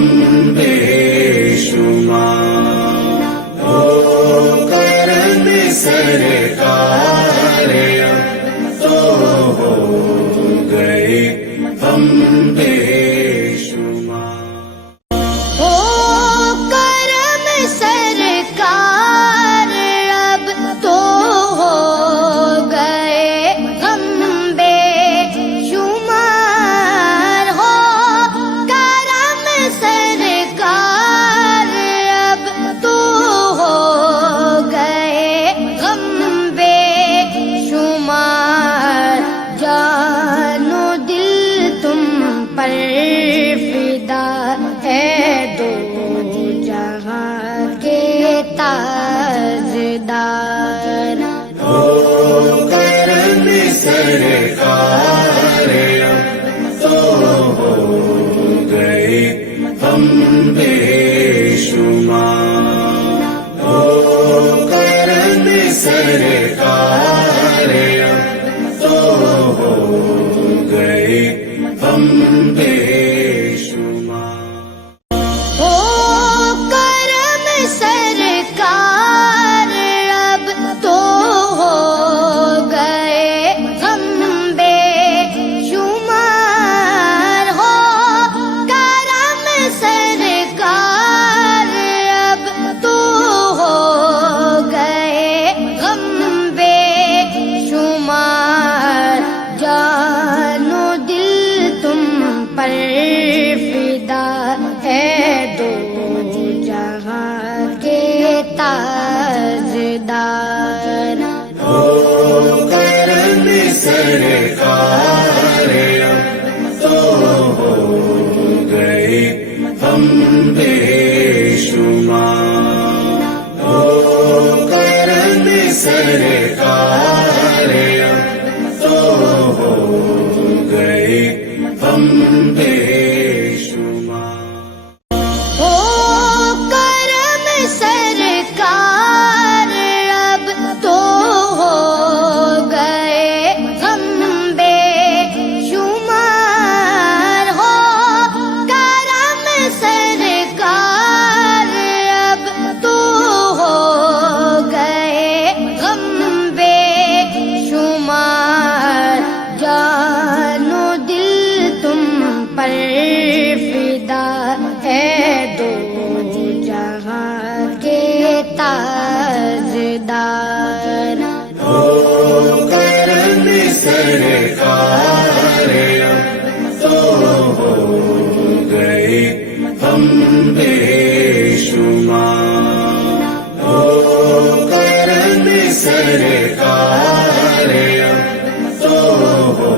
ہم بے شمار ہو کرم سرکار اب تو ہو گئے ہم بے شمار ہو کرم سرکار اب تو ہو گئے ہم بے شمار ہو کرم سرکار اب تو ہو گئے ہم بے شمار جان و دل تم پر فدا ہے دو جہاں کے تاجدار ہو کرم سرکار اب تو ہو گئے ہم بے شمار ہو کرم سرکار اب تو ہو گئے ہم بے شمار ہو کرم سرکار اب تو ہو گئے ہم بے شمار ہو کرم سرکار اب تو ہو گئے ہم بے شمار جان و دل تم پر فدا ہے دو جہاں کے تاجدار ہو کرم سرکار اب تو ہو گئے ہم بے شمار ہو کرم سرکار اب تو ہو گئے ہم بے شمار ہو کرم سرکار اب تو ہو گئے ہم بے شمار ہو کرم سرکار اب تو ہو گئے ہم بے شمار جان و دل تم پر فدا ہے دو جہاں کے تاجدار ہو کرم سرکار اب تو ہو گئے ہم بے شمار ہو کرم سرکار اب تو ہو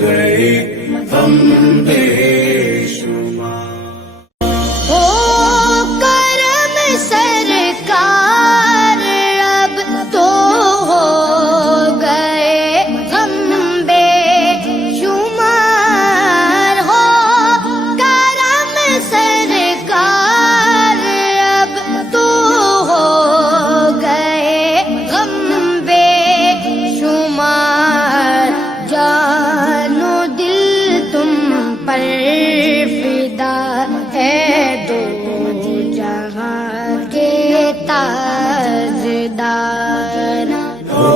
گئے ہم بے شمار ہو کرم سرکار اب تو ہو گئے ہم بے شمار ہو کرم سرکار اب تو ہو گئے ہم بے شمار جان و دل تم پر فدا ہے دو جہاں کے تاجدار ہو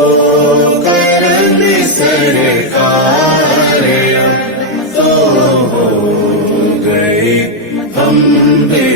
کرم سرکار اب تو ہو گئے ہم بے